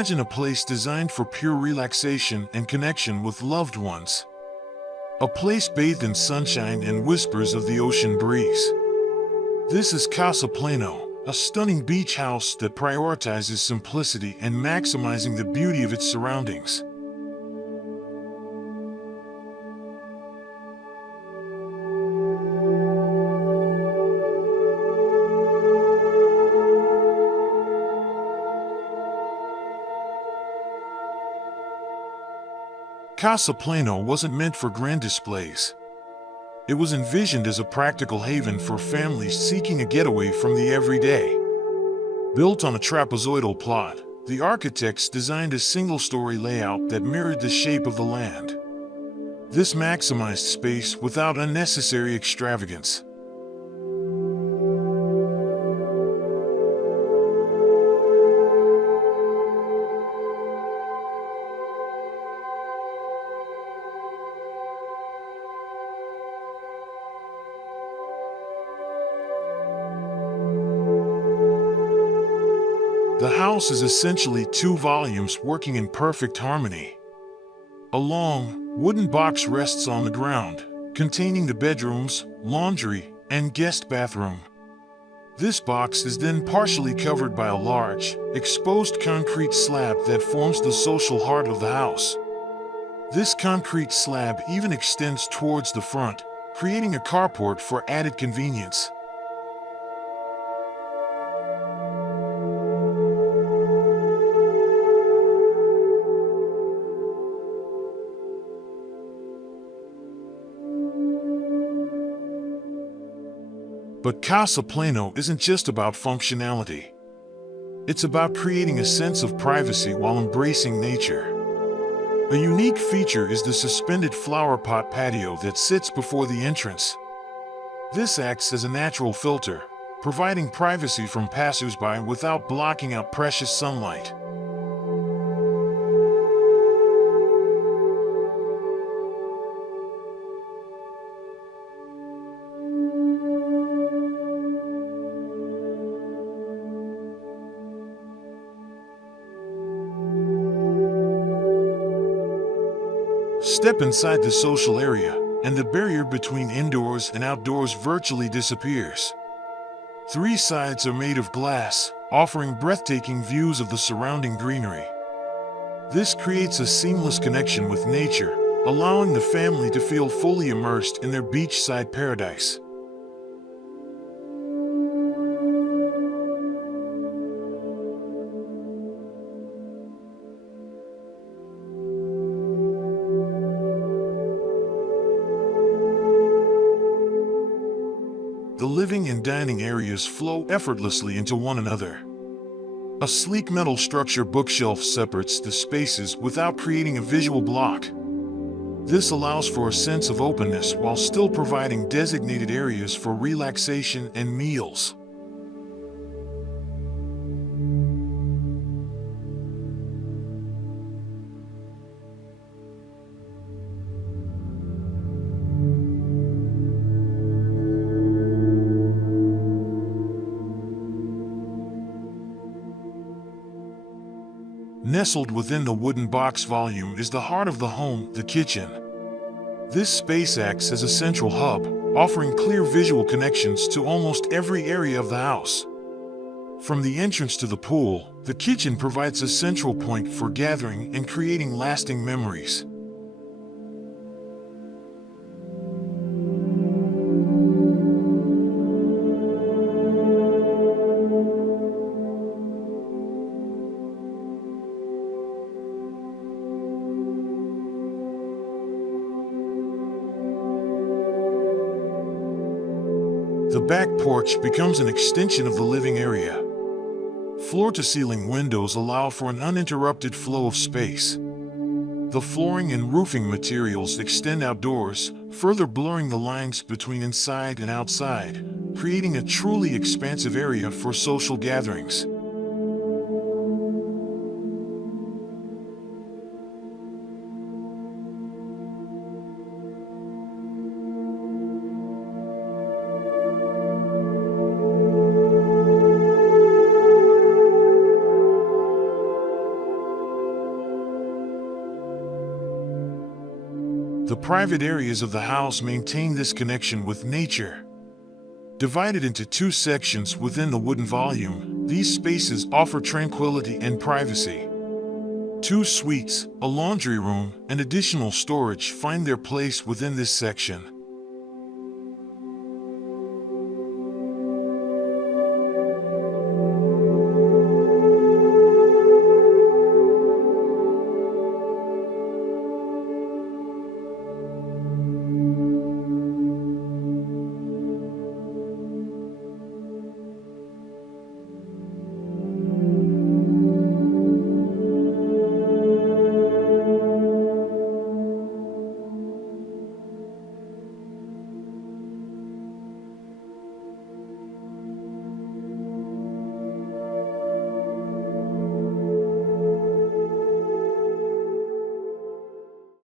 Imagine a place designed for pure relaxation and connection with loved ones. A place bathed in sunshine and whispers of the ocean breeze. This is Casa Plano, a stunning beach house that prioritizes simplicity and maximizing the beauty of its surroundings. Casa Plano wasn't meant for grand displays. It was envisioned as a practical haven for families seeking a getaway from the everyday. Built on a trapezoidal plot, the architects designed a single-story layout that mirrored the shape of the land. This maximized space without unnecessary extravagance. The house is essentially two volumes working in perfect harmony. A long, wooden box rests on the ground, containing the bedrooms, laundry, and guest bathroom. This box is then partially covered by a large, exposed concrete slab that forms the social heart of the house. This concrete slab even extends towards the front, creating a carport for added convenience. But Casa Plano isn't just about functionality. It's about creating a sense of privacy while embracing nature. A unique feature is the suspended flower pot patio that sits before the entrance. This acts as a natural filter, providing privacy from passers-by without blocking out precious sunlight. Step inside the social area, and the barrier between indoors and outdoors virtually disappears. Three sides are made of glass, offering breathtaking views of the surrounding greenery. This creates a seamless connection with nature, allowing the family to feel fully immersed in their beachside paradise. The living and dining areas flow effortlessly into one another. A sleek metal structure bookshelf separates the spaces without creating a visual block. This allows for a sense of openness while still providing designated areas for relaxation and meals. Nestled within the wooden box volume is the heart of the home, the kitchen. This space acts as a central hub, offering clear visual connections to almost every area of the house. From the entrance to the pool, the kitchen provides a central point for gathering and creating lasting memories. The back porch becomes an extension of the living area. Floor-to-ceiling windows allow for an uninterrupted flow of space. The flooring and roofing materials extend outdoors, further blurring the lines between inside and outside, creating a truly expansive area for social gatherings. private areas of the house maintain this connection with nature. Divided into two sections within the wooden volume, these spaces offer tranquility and privacy. Two suites, a laundry room, and additional storage find their place within this section.